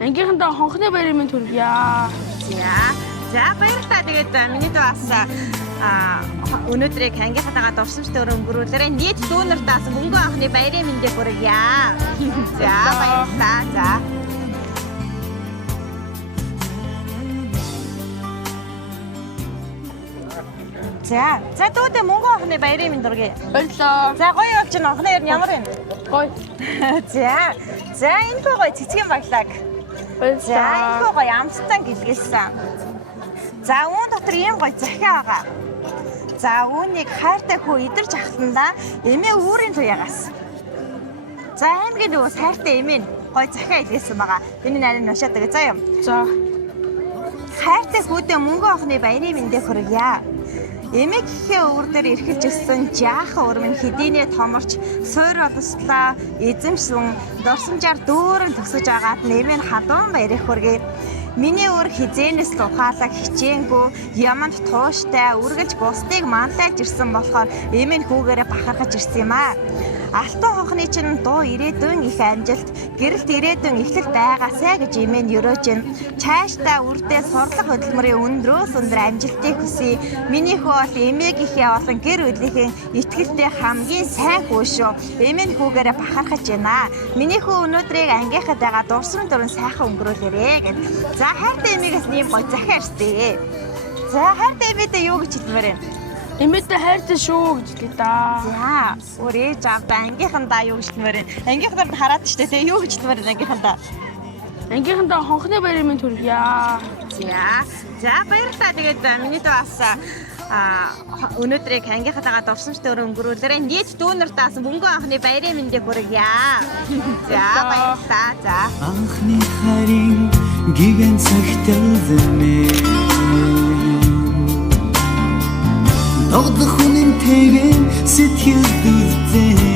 Ангийнхандаа хонхны баярын минь төргийа. За баярлалаа. Тэгээд миний дөө бас өнөөдрийг ангийнхантайгаа дурсамжтай өнгөрүүлээрэй. Нийт дүүнер даасан хөнгөн анхны баярын мэндийг хүргье. За баярлалаа. За дүүдээ мөнгөн анхны баярын мэнд хүргье. Баярлалаа. За гоё явж чинь анхны ер нь ямар вэ? Гоё. За энэ гоё цэцгийн баялаг. За энэ гоё амттан гэлгэлсэн. За үүн дотор ийм гоё захиа байгаа. За үүнийг хайртай хүү идэрч ахландаа эмээ үүрийн туягаас. За аймгийн нөгөө сайртай эмээ гоё захиа идэлсэн байгаа. Энийг нарийн нушаад байгаа. За юм. За. Хайртай хүүдээ мөнгөн анхны баярын мэндийг хүргье. Эмээ гэхээ өвөр дээр эрхэлж өссөн жаахан урмын хэдийнэ томорч суур болслоо эзэмшлэн дурсамжаар дүүрэн төгсөж агаад нэмэн хадуун баярыг хүргэе. Миний өр хизээнээс л ухаалаг хичээнгүй яманд тууштай үргэлж бусдыг мандаж ирсэн болохоор эмээ хүүгээрээ бахархаж ирсэн юм аа. Алтан хонхны чинь дуу ирээдүйн их амжилт гэрэлт ирээдүйн эхлэл байгаасай гэж эмээ өрөөж ин цаашдаа үрдээ сурлах хөдөлмөрийн өндрөөс өндөр амжилтыг хүсье. Миний хүү бол эмээгийнхээ болон гэр бүлийнхээ итгэлтэй хамгийн сайн хүү шүү. Эмээ хүүгээрээ бахархаж байна. Миний хүү өнөөдрийг ангийнхантайгаа дурсам дуран сайхан өнгөрүүлээрэ гэд. За хайртай эмээгээс нэм гоё захиа ирстэй. За хайртай эмээдээ юу гэж хэлмээр юм? Эмээтэй хайртай шүү гэж хэлээ да. За өөрөө жавда ангийнхандаа юу гэж хэлмээр юм? Ангийнхандаа хараад штэ те юу гэж хэлмээр юм ангийнхандаа? Ангийнхандаа хонхны баярын минь төргийа. За баярлалаа. Тэгээд миний дөө бас өнөөдрийг ангийнхантайгаа дурсамжтай өнгөрүүлээрэй. Нийт дүүнер даасан мөнгөн анхны баярын мэндийг хүргье. За баярлалаа. За анхны харин гигэн цагтэлзэмээ Догдох үнэнтэйгэн сэтгэл дүрзээ